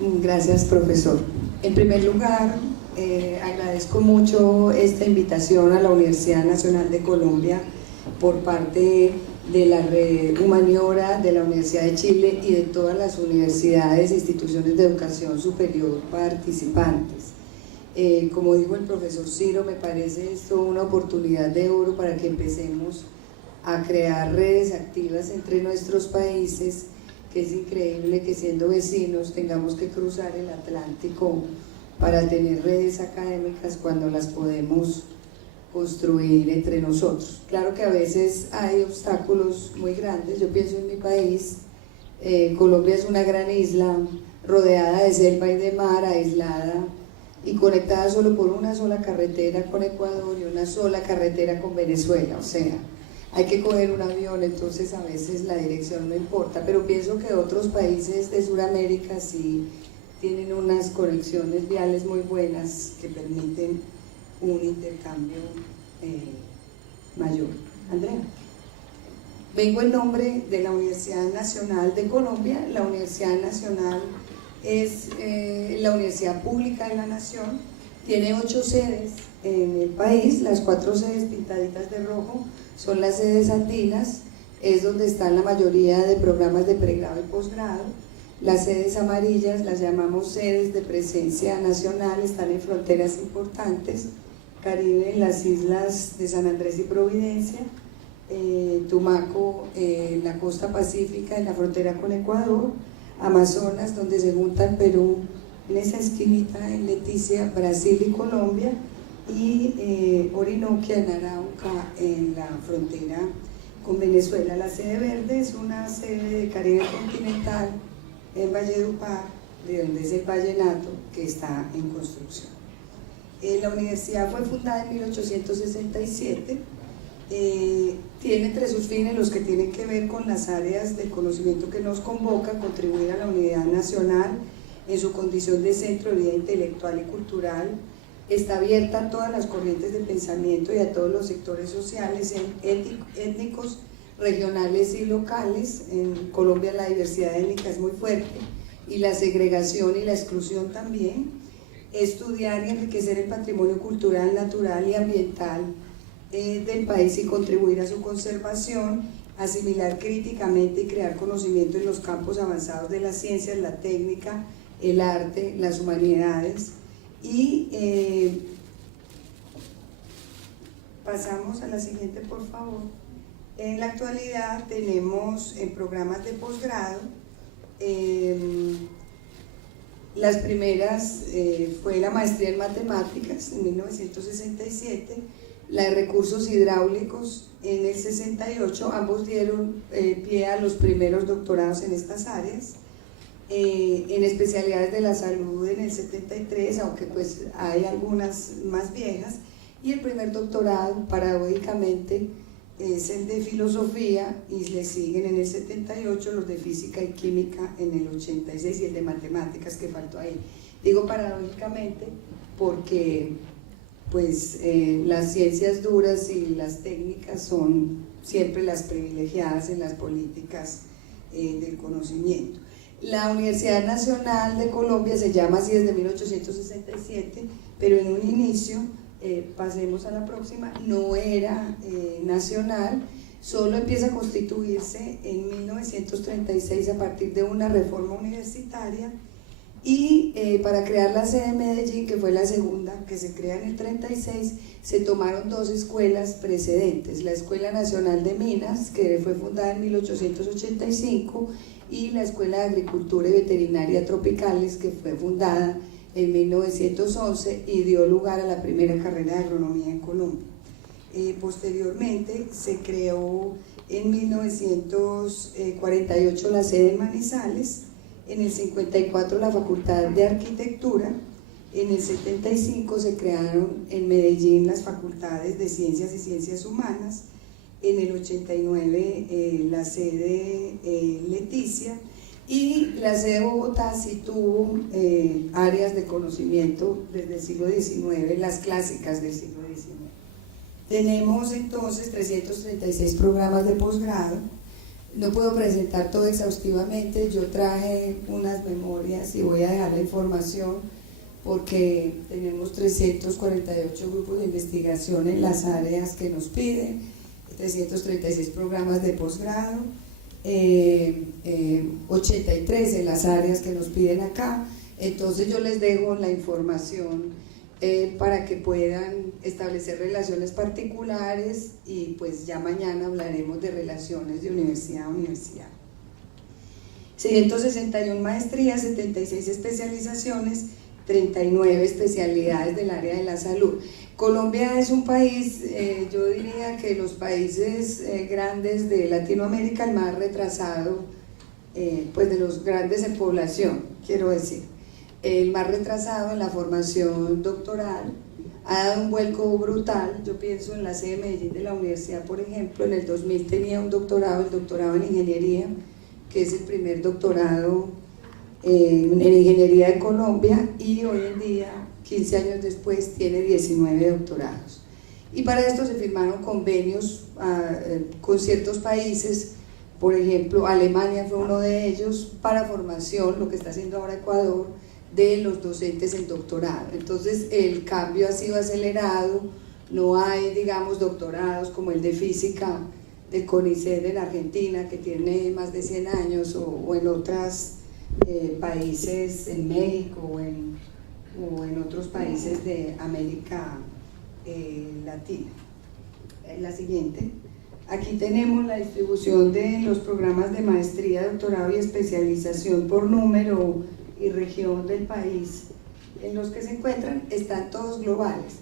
Gracias, profesor. En primer lugar, agradezco mucho esta invitación a la Universidad Nacional de Colombia por parte de la Red Humaniora, de la Universidad de Chile y de todas las universidades e instituciones de educación superior participantes. Como dijo el profesor Ciro, me parece esto una oportunidad de oro para que empecemos a crear redes activas entre nuestros países, que es increíble que siendo vecinos tengamos que cruzar el Atlántico para tener redes académicas cuando las podemos construir entre nosotros. Claro que a veces hay obstáculos muy grandes. Yo pienso en mi país, Colombia es una gran isla rodeada de selva y de mar, aislada y conectada solo por una sola carretera con Ecuador y una sola carretera con Venezuela, o sea, hay que coger un avión, entonces a veces la dirección no importa, pero pienso que otros países de Sudamérica sí tienen unas conexiones viales muy buenas que permiten un intercambio mayor. Andrea. Vengo en nombre de la Universidad Nacional de Colombia. La Universidad Nacional es la universidad pública de la nación, tiene 8 sedes en el país. Las 4 sedes pintaditas de rojo son las sedes andinas, es donde están la mayoría de programas de pregrado y posgrado. Las sedes amarillas las llamamos sedes de presencia nacional, están en fronteras importantes: Caribe, en las islas de San Andrés y Providencia, Tumaco, la costa pacífica en la frontera con Ecuador, Amazonas, donde se juntan Perú, en esa esquinita en Leticia, Brasil y Colombia, y Orinoquia en Arauca, en la frontera con Venezuela. La sede verde es una sede de Caribe continental en Valledupar, de donde es el vallenato, que está en construcción. La universidad fue fundada en 1867, tiene entre sus fines los que tienen que ver con las áreas de conocimiento que nos convocan: contribuir a la unidad nacional en su condición de centro de vida intelectual y cultural. Está abierta a todas las corrientes de pensamiento y a todos los sectores sociales, étnicos, regionales y locales. En Colombia la diversidad étnica es muy fuerte y la segregación y la exclusión también. Estudiar y enriquecer el patrimonio cultural, natural y ambiental del país y contribuir a su conservación, asimilar críticamente y crear conocimiento en los campos avanzados de las ciencias, la técnica, el arte, las humanidades. Y pasamos a la siguiente, por favor. En la actualidad tenemos programas de posgrado. Las primeras fue la maestría en matemáticas en 1967, la de recursos hidráulicos en el 68, ambos dieron pie a los primeros doctorados en estas áreas. En especialidades de la salud en el 73, aunque pues hay algunas más viejas, y el primer doctorado, paradójicamente, es el de filosofía, y le siguen en el 78 los de física y química en el 86 y el de matemáticas que faltó ahí. Digo paradójicamente porque pues las ciencias duras y las técnicas son siempre las privilegiadas en las políticas del conocimiento. La Universidad Nacional de Colombia se llama así desde 1867, pero en un inicio, pasemos a la próxima, no era nacional, solo empieza a constituirse en 1936 a partir de una reforma universitaria, y para crear la sede de Medellín, que fue la segunda, que se crea en el 36, se tomaron 2 escuelas precedentes: la Escuela Nacional de Minas, que fue fundada en 1885, y la Escuela de Agricultura y Veterinaria Tropicales, que fue fundada en 1911 y dio lugar a la primera carrera de agronomía en Colombia. Posteriormente se creó en 1948 la sede en Manizales, en el 54 la Facultad de Arquitectura, en el 75 se crearon en Medellín las facultades de Ciencias y Ciencias Humanas, en el 89 la sede Leticia, y la sede de Bogotá sí tuvo áreas de conocimiento desde el siglo XIX, las clásicas del siglo XIX. Tenemos entonces 336 programas de posgrado, No puedo presentar todo exhaustivamente, yo traje unas memorias y voy a dejar la información porque tenemos 348 grupos de investigación en las áreas que nos piden, 336 programas de posgrado, 83 en las áreas que nos piden acá. Entonces yo les dejo la información para que puedan establecer relaciones particulares y pues ya mañana hablaremos de relaciones de universidad a universidad. 661 maestrías, 76 especializaciones, 39 especialidades del área de la salud. Colombia es un país, yo diría que los países grandes de Latinoamérica, el más retrasado, pues de los grandes en población, quiero decir, el más retrasado en la formación doctoral, ha dado un vuelco brutal. Yo pienso en la sede de Medellín de la universidad, por ejemplo, en el 2000 tenía un doctorado, el doctorado en ingeniería, que es el primer doctorado en ingeniería de Colombia, y hoy en día, 15 años después, tiene 19 doctorados. Y para esto se firmaron convenios con ciertos países, por ejemplo, Alemania fue uno de ellos, para formación, lo que está haciendo ahora Ecuador, de los docentes en doctorado. Entonces el cambio ha sido acelerado, no hay, digamos, doctorados como el de física del CONICET en Argentina, que tiene más de 100 años, o en otros países, en México o en otros países de América Latina. La siguiente. Aquí tenemos la distribución de los programas de maestría, doctorado y especialización por número y región del país en los que se encuentran. Están todos globales.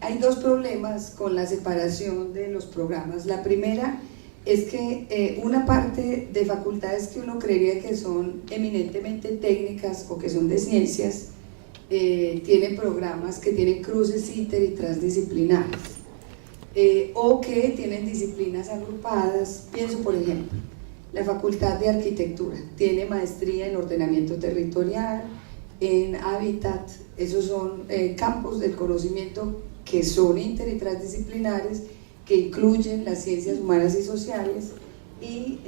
Hay dos problemas con la separación de los programas. La primera es que una parte de facultades que uno creería que son eminentemente técnicas o que son de ciencias, tienen programas que tienen cruces inter y transdisciplinares, o que tienen disciplinas agrupadas. Pienso, por ejemplo, la Facultad de Arquitectura tiene maestría en ordenamiento territorial, en hábitat. Esos son campos del conocimiento que son inter y transdisciplinares, que incluyen las ciencias humanas y sociales, y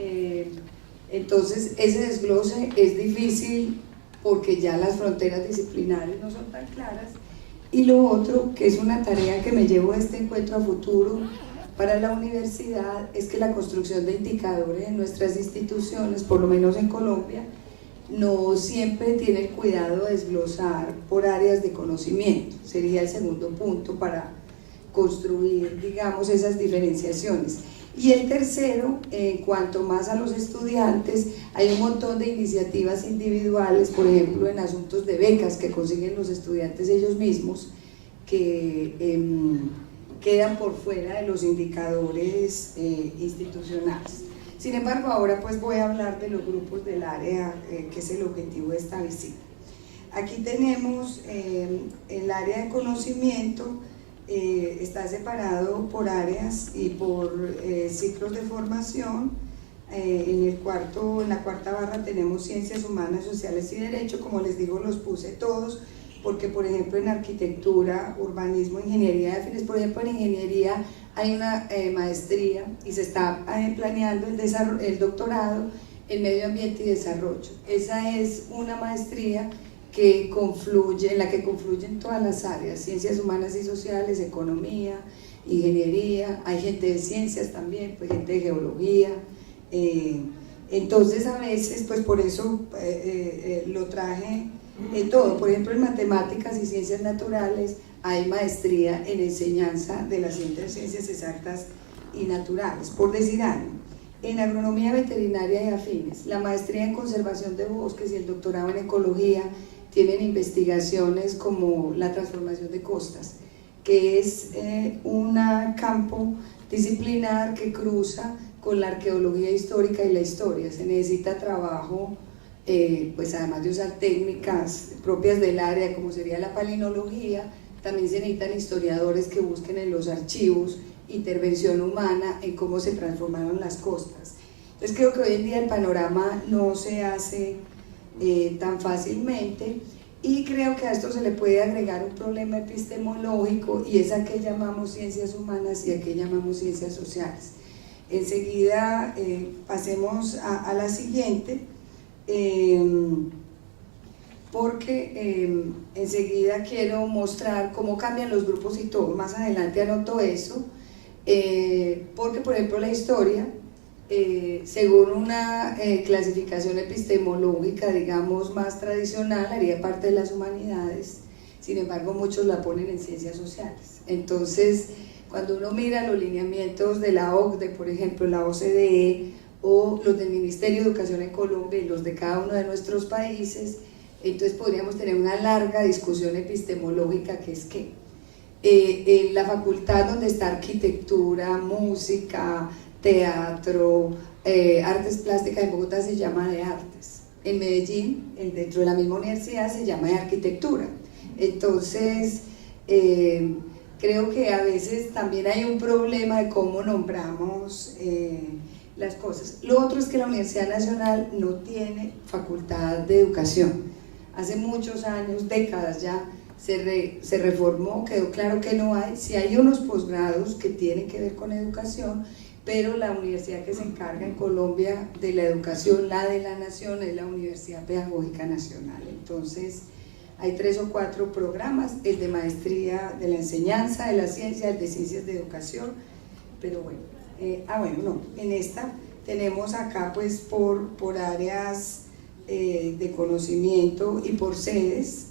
entonces ese desglose es difícil porque ya las fronteras disciplinares no son tan claras. Y lo otro, que es una tarea que me llevo a este encuentro a futuro para la universidad, es que la construcción de indicadores en nuestras instituciones, por lo menos en Colombia, no siempre tiene el cuidado de desglosar por áreas de conocimiento. Sería el segundo punto para construir, digamos, esas diferenciaciones. Y el tercero, en cuanto más a los estudiantes, hay un montón de iniciativas individuales, por ejemplo, en asuntos de becas que consiguen los estudiantes ellos mismos, que quedan por fuera de los indicadores institucionales. Sin embargo, ahora pues voy a hablar de los grupos del área, que es el objetivo de esta visita. Aquí tenemos el área de conocimiento. Está separado por áreas y por ciclos de formación. En la cuarta barra tenemos ciencias humanas, sociales y derecho. Como les digo, los puse todos porque, por ejemplo, en arquitectura, urbanismo, ingeniería de fines, por ejemplo, en ingeniería hay una maestría y se está planeando el doctorado en medio ambiente y desarrollo. Esa es una maestría que confluye, en la que confluyen todas las áreas, ciencias humanas y sociales, economía, ingeniería, hay gente de ciencias también, pues gente de geología. Entonces a veces, pues por eso lo traje todo. Por ejemplo, en matemáticas y ciencias naturales hay maestría en enseñanza de las ciencias exactas y naturales, por decir algo. En agronomía veterinaria y afines, la maestría en conservación de bosques y el doctorado en ecología tienen investigaciones como la transformación de costas, que es un campo disciplinar que cruza con la arqueología histórica y la historia. Se necesita trabajo, pues además de usar técnicas propias del área, como sería la palinología, también se necesitan historiadores que busquen en los archivos intervención humana en cómo se transformaron las costas. Entonces creo que hoy en día el panorama no se hace tan fácilmente, y creo que a esto se le puede agregar un problema epistemológico, y es a qué llamamos ciencias humanas y a qué llamamos ciencias sociales. Enseguida pasemos a la siguiente, porque enseguida quiero mostrar cómo cambian los grupos y todo. Más adelante anoto eso, porque por ejemplo la historia, según una clasificación epistemológica, digamos, más tradicional, haría parte de las humanidades. Sin embargo, muchos la ponen en ciencias sociales. Entonces, cuando uno mira los lineamientos de la OCDE, por ejemplo, la OCDE, o los del Ministerio de Educación en Colombia y los de cada uno de nuestros países, entonces podríamos tener una larga discusión epistemológica, que es que en la facultad donde está arquitectura, música, teatro, artes plásticas, en Bogotá se llama de artes. En Medellín, dentro de la misma universidad, se llama de arquitectura. Entonces, creo que a veces también hay un problema de cómo nombramos las cosas. Lo otro es que la Universidad Nacional no tiene facultad de educación. Hace muchos años, décadas ya, se reformó, quedó claro que no hay. Sí hay unos posgrados que tienen que ver con educación, pero la universidad que se encarga en Colombia de la educación, la de la nación, es la Universidad Pedagógica Nacional. Entonces, hay 3 o 4 programas, el de maestría de la enseñanza, de la ciencia, el de ciencias de educación, pero bueno, en esta tenemos acá pues por áreas de conocimiento y por sedes,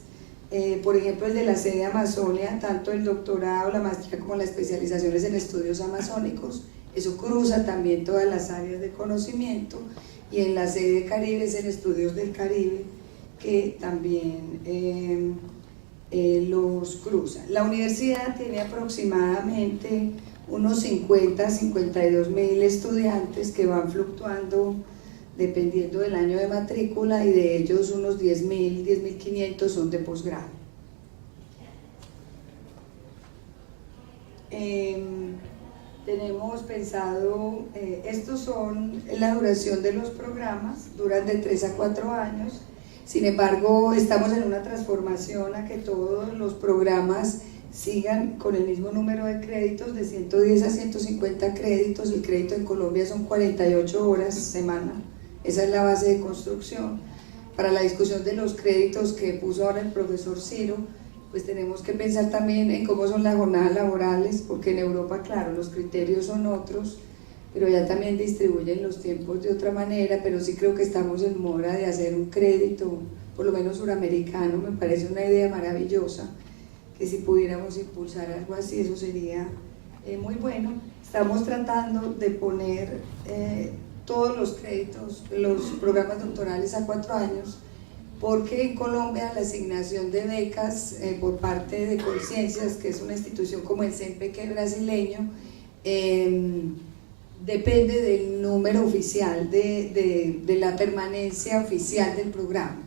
por ejemplo el de la sede Amazonia, tanto el doctorado, la maestría como la especialización es en estudios amazónicos, eso cruza también todas las áreas de conocimiento, y en la sede Caribe es en estudios del Caribe, que también los cruza. La universidad tiene aproximadamente unos 52.000 estudiantes que van fluctuando dependiendo del año de matrícula, y de ellos unos 10.500 son de posgrado. Tenemos pensado, estos son la duración de los programas, duran de 3 a 4 años. Sin embargo, estamos en una transformación a que todos los programas sigan con el mismo número de créditos, de 110 a 150 créditos. El crédito en Colombia son 48 horas semana, esa es la base de construcción. Para la discusión de los créditos que puso ahora el profesor Ciro, pues tenemos que pensar también en cómo son las jornadas laborales, porque en Europa, claro, los criterios son otros, pero ya también distribuyen los tiempos de otra manera, pero sí creo que estamos en mora de hacer un crédito, por lo menos suramericano. Me parece una idea maravillosa, que si pudiéramos impulsar algo así, eso sería muy bueno. Estamos tratando de poner todos los créditos, los programas doctorales a 4 años, porque en Colombia la asignación de becas por parte de Conciencias, que es una institución como el CNPq brasileño, depende del número oficial, de la permanencia oficial del programa.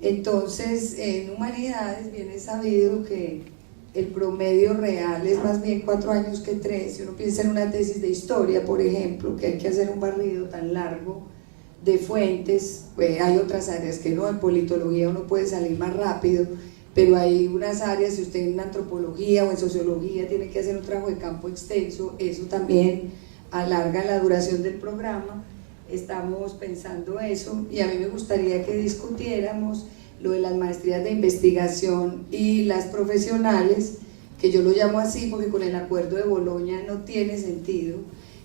Entonces, en humanidades viene sabido que el promedio real es más bien 4 años que 3. Si uno piensa en una tesis de historia, por ejemplo, que hay que hacer un barrido tan largo de fuentes, pues hay otras áreas que no. En politología uno puede salir más rápido, pero hay unas áreas, si usted en antropología o en sociología tiene que hacer un trabajo de campo extenso, eso también alarga la duración del programa. Estamos pensando eso, y a mí me gustaría que discutiéramos lo de las maestrías de investigación y las profesionales, que yo lo llamo así porque con el acuerdo de Boloña no tiene sentido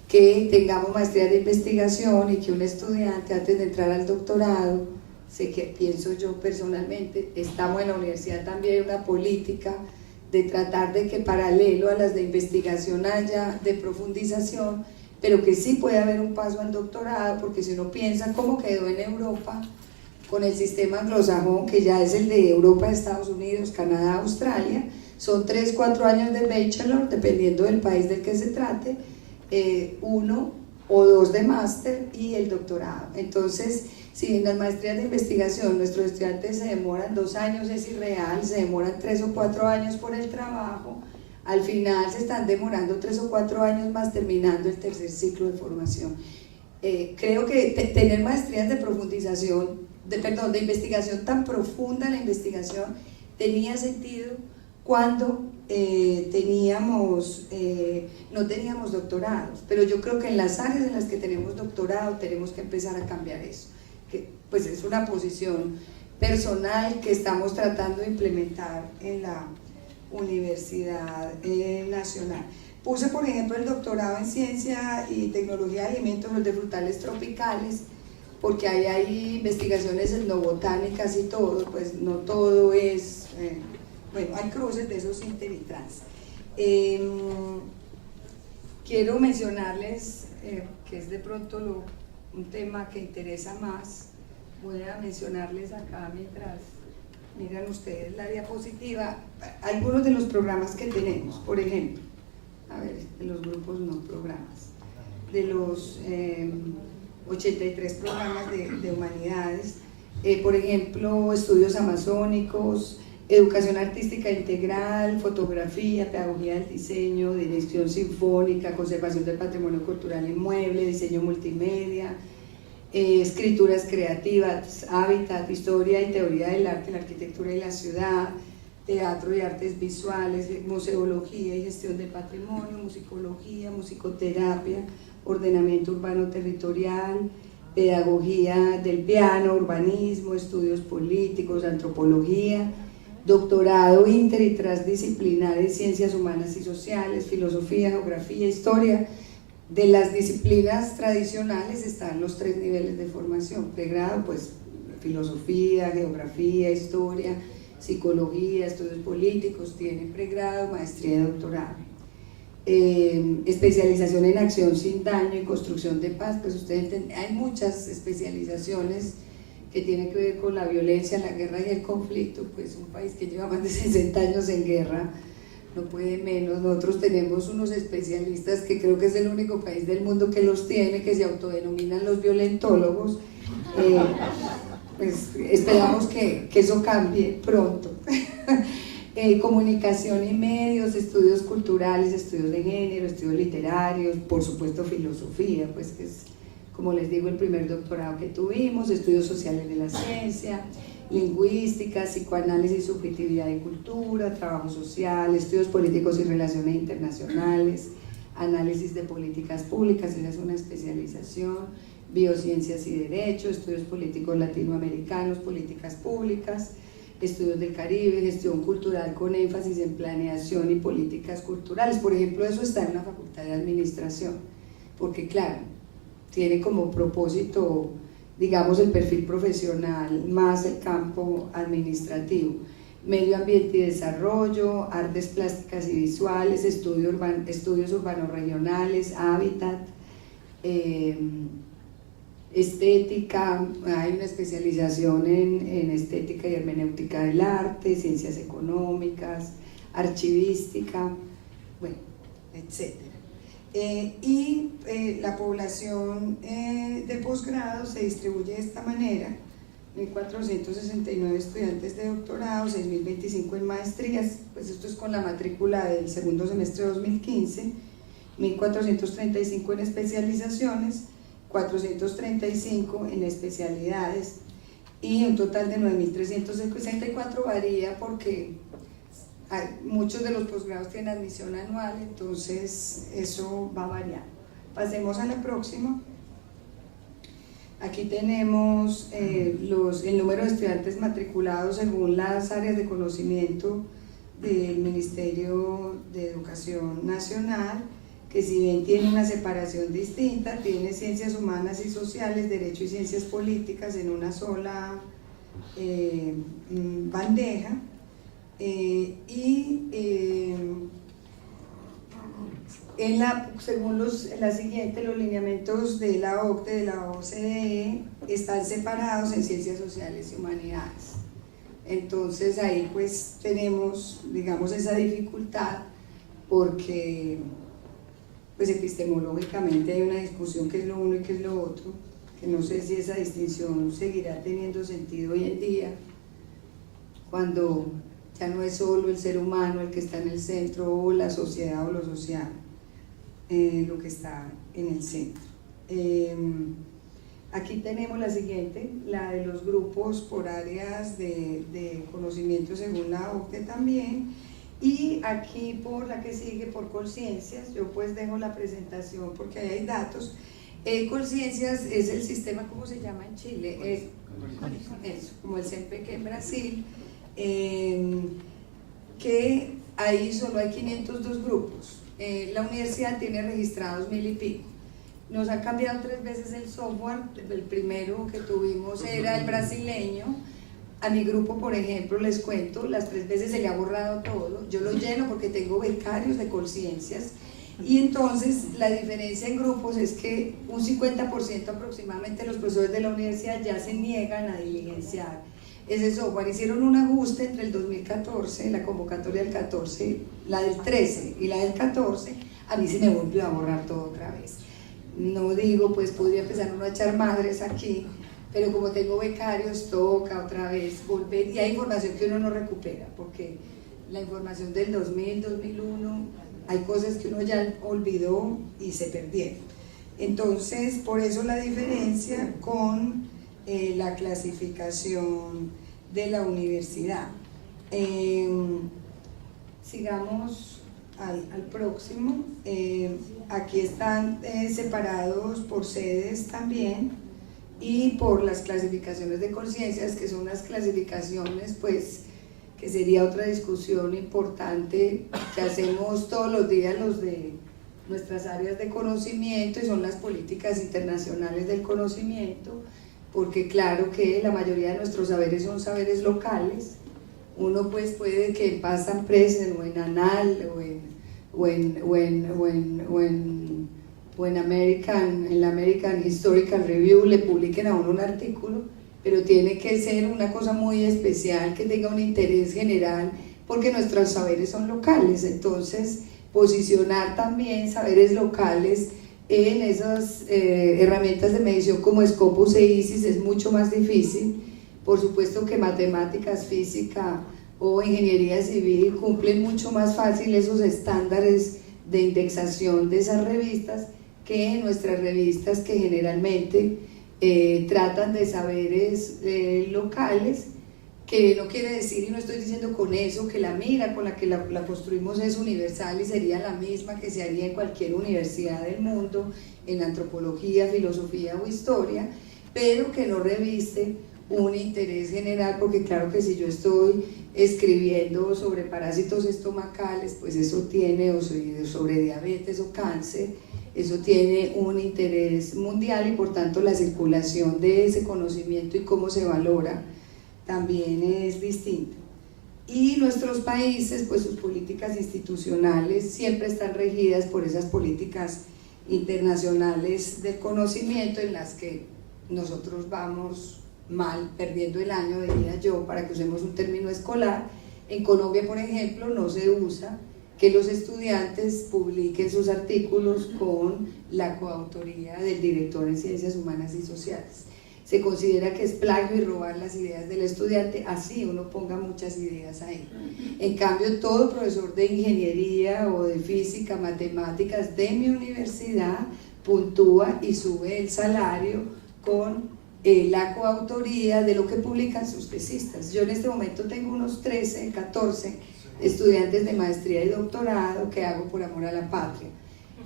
que tengamos maestrías de investigación y que un estudiante antes de entrar al doctorado, sé que pienso yo personalmente, estamos en la universidad también una política de tratar de que paralelo a las de investigación haya de profundización, pero que sí puede haber un paso al doctorado, porque si uno piensa cómo quedó en Europa con el sistema anglosajón, que ya es el de Europa, Estados Unidos, Canadá, Australia, son 3-4 años de bachelor, dependiendo del país del que se trate, 1 o 2 de máster y el doctorado. Entonces, si en las maestrías de investigación nuestros estudiantes se demoran 2 años, es irreal, se demoran 3 o 4 años por el trabajo, al final se están demorando 3 o 4 años más terminando el tercer ciclo de formación. Creo que tener maestrías de profundización, de investigación tan profunda, la investigación tenía sentido cuando no teníamos doctorados, pero yo creo que en las áreas en las que tenemos doctorado tenemos que empezar a cambiar eso, que pues es una posición personal que estamos tratando de implementar en la Universidad Nacional. Puse por ejemplo el doctorado en Ciencia y Tecnología de Alimentos, los de frutales tropicales, porque ahí hay investigaciones etnobotánicas y todo, pues no todo es, bueno, hay cruces de esos inter y trans. Quiero mencionarles, que es de pronto un tema que interesa más, voy a mencionarles acá mientras miran ustedes la diapositiva, algunos de los programas que tenemos, por ejemplo, a ver, de los grupos no programas, de los 83 programas de humanidades, por ejemplo, estudios amazónicos, educación artística integral, fotografía, pedagogía del diseño, dirección sinfónica, conservación del patrimonio cultural inmueble, diseño multimedia, escrituras creativas, hábitat, historia y teoría del arte, la arquitectura y la ciudad, teatro y artes visuales, museología y gestión del patrimonio, musicología, musicoterapia, ordenamiento urbano territorial, pedagogía del piano, urbanismo, estudios políticos, antropología, doctorado inter y transdisciplinar en ciencias humanas y sociales, filosofía, geografía, historia. De las disciplinas tradicionales están los 3 niveles de formación, pregrado, pues filosofía, geografía, historia, psicología, estudios políticos, tiene pregrado, maestría y doctorado. Especialización en acción sin daño y construcción de paz, pues ustedes entienden, hay muchas especializaciones que tienen que ver con la violencia, la guerra y el conflicto, pues un país que lleva más de 60 años en guerra no puede menos. Nosotros tenemos unos especialistas que creo que es el único país del mundo que los tiene, que se autodenominan los violentólogos. Pues esperamos que eso cambie pronto. Comunicación y medios, estudios culturales, estudios de género, estudios literarios, por supuesto filosofía, pues que es, como les digo, el primer doctorado que tuvimos, estudios sociales de la ciencia, lingüística, psicoanálisis, subjetividad y cultura, trabajo social, estudios políticos y relaciones internacionales, análisis de políticas públicas, esa es una especialización, biociencias y derecho, estudios políticos latinoamericanos, políticas públicas, estudios del Caribe, gestión cultural con énfasis en planeación y políticas culturales. Por ejemplo, eso está en la Facultad de Administración, porque claro, tiene como propósito, digamos, el perfil profesional más el campo administrativo. Medio ambiente y desarrollo, artes plásticas y visuales, estudios urbanos regionales, hábitat, estética, hay una especialización en estética y hermenéutica del arte, ciencias económicas, archivística, bueno, etc. La población de posgrado se distribuye de esta manera: 1.469 estudiantes de doctorado, 6.025 en maestrías, pues esto es con la matrícula del segundo semestre de 2015, 1.435 en especializaciones, 435 en especialidades y un total de 9.364. Varía porque muchos de los posgrados tienen admisión anual, entonces eso va variando. Pasemos a la próxima. Aquí tenemos el número de estudiantes matriculados según las áreas de conocimiento del Ministerio de Educación Nacional, que si bien tiene una separación distinta, tiene ciencias humanas y sociales, derecho y ciencias políticas en una sola bandeja, según la siguiente, los lineamientos de la OCDE, de la OCDE, están separados en ciencias sociales y humanidades. Entonces ahí pues tenemos, digamos, esa dificultad, porque pues epistemológicamente hay una discusión qué es lo uno y qué es lo otro, que no sé si esa distinción seguirá teniendo sentido hoy en día, cuando ya no es solo el ser humano el que está en el centro, o la sociedad o lo social lo que está en el centro. Aquí tenemos la siguiente, la de los grupos por áreas de conocimiento según la OCDE también, Y aquí por la que sigue, por Colciencias, yo pues dejo la presentación porque ahí hay datos. Colciencias es el sistema, ¿cómo se llama en Chile? Es como el CNPq en Brasil, que ahí solo hay 502 grupos. La universidad tiene registrados 1000 y pico. Nos ha cambiado 3 veces el software. El primero que tuvimos era el brasileño. A mi grupo, por ejemplo, les cuento, las 3 veces se le ha borrado todo. Yo lo lleno porque tengo becarios de Colciencias. Y entonces la diferencia en grupos es que un 50% aproximadamente de los profesores de la universidad ya se niegan a diligenciar ese software. Hicieron un ajuste entre el 2014, la convocatoria del 14, la del 13 y la del 14, a mí se me volvió a borrar todo otra vez. No digo, pues podría empezar uno a echar madres aquí, pero como tengo becarios, toca otra vez volver, y hay información que uno no recupera, porque la información del 2000, 2001, hay cosas que uno ya olvidó y se perdieron. Entonces, por eso la diferencia con la clasificación de la universidad. Sigamos al próximo. Aquí están separados por sedes también y por las clasificaciones de Colciencias, que son las clasificaciones, pues, que sería otra discusión importante que hacemos todos los días los de nuestras áreas de conocimiento, y son las políticas internacionales del conocimiento, porque claro que la mayoría de nuestros saberes son saberes locales. Uno pues puede que en Paz and Present o en Anal en la American Historical Review le publiquen a uno un artículo, pero tiene que ser una cosa muy especial, que tenga un interés general, porque nuestros saberes son locales. Entonces, posicionar también saberes locales en esas herramientas de medición como Scopus e ISIS es mucho más difícil. Por supuesto que matemáticas, física o ingeniería civil cumplen mucho más fácil esos estándares de indexación de esas revistas que nuestras revistas, que generalmente tratan de saberes locales, que no quiere decir, y no estoy diciendo con eso, que la mira con la que la construimos es universal y sería la misma que se haría en cualquier universidad del mundo, en antropología, filosofía o historia, pero que no reviste un interés general, porque claro que si yo estoy escribiendo sobre parásitos estomacales, pues eso tiene, o sobre diabetes o cáncer, eso tiene un interés mundial, y por tanto la circulación de ese conocimiento y cómo se valora también es distinta. Y nuestros países, pues sus políticas institucionales siempre están regidas por esas políticas internacionales del conocimiento, en las que nosotros vamos mal, perdiendo el año, diría yo, para que usemos un término escolar. En Colombia, por ejemplo, no se usa que los estudiantes publiquen sus artículos con la coautoría del director en Ciencias Humanas y Sociales. Se considera que es plagio y robar las ideas del estudiante, así uno ponga muchas ideas ahí. En cambio, todo profesor de ingeniería o de física, matemáticas de mi universidad puntúa y sube el salario con la coautoría de lo que publican sus tesistas. Yo en este momento tengo unos 13, 14 estudiantes de maestría y doctorado que hago por amor a la patria.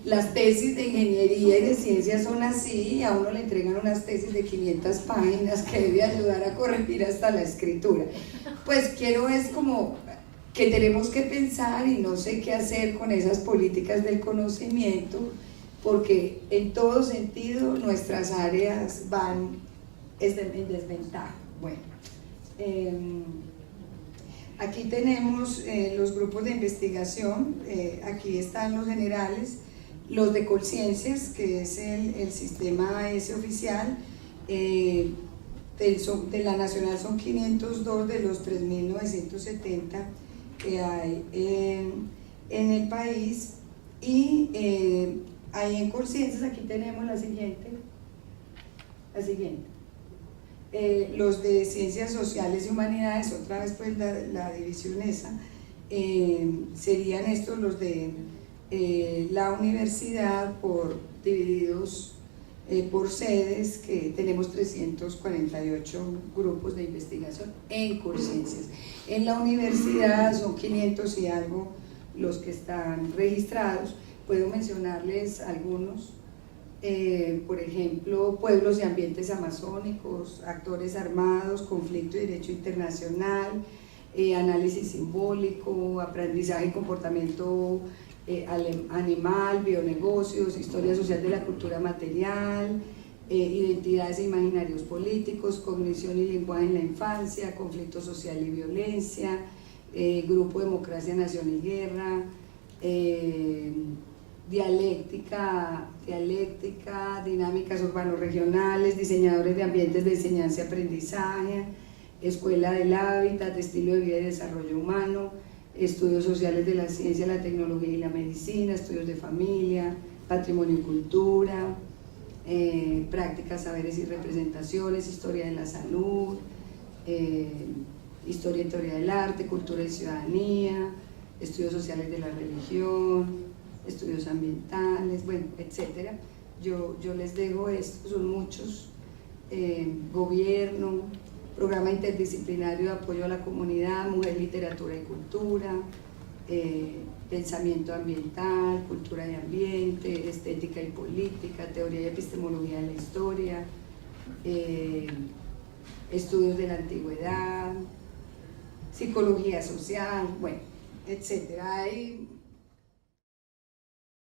Las tesis de ingeniería y de ciencias son así, a uno le entregan unas tesis de 500 páginas que debe ayudar a corregir hasta la escritura. Pues es como que tenemos que pensar, y no sé qué hacer con esas políticas del conocimiento, porque en todo sentido nuestras áreas van en desventaja. Bueno, aquí tenemos los grupos de investigación. Aquí están los generales, los de Colciencias, que es el sistema ese oficial. De la nacional son 502 de los 3.970 que hay en el país. Y ahí en Colciencias, aquí tenemos la siguiente. Los de Ciencias Sociales y Humanidades, otra vez pues la división esa, serían estos los de la universidad divididos por sedes, que tenemos 348 grupos de investigación en Curciencias. En la universidad son 500 y algo los que están registrados. Puedo mencionarles algunos, por ejemplo, pueblos y ambientes amazónicos, actores armados, conflicto y derecho internacional, análisis simbólico, aprendizaje y comportamiento animal, bionegocios, historia social de la cultura material, identidades e imaginarios políticos, cognición y lenguaje en la infancia, conflicto social y violencia, grupo Democracia, Nación y Guerra, dialéctica, dinámicas urbano-regionales, diseñadores de ambientes de enseñanza y aprendizaje, escuela del hábitat, estilo de vida y desarrollo humano, estudios sociales de la ciencia, la tecnología y la medicina, estudios de familia, patrimonio y cultura, prácticas, saberes y representaciones, historia de la salud, historia y teoría del arte, cultura y ciudadanía, estudios sociales de la religión, estudios ambientales, bueno, etcétera. Yo les dejo esto, son muchos, gobierno, programa interdisciplinario de apoyo a la comunidad, mujer, literatura y cultura, pensamiento ambiental, cultura y ambiente, estética y política, teoría y epistemología de la historia, estudios de la antigüedad, psicología social, bueno, etcétera. Hay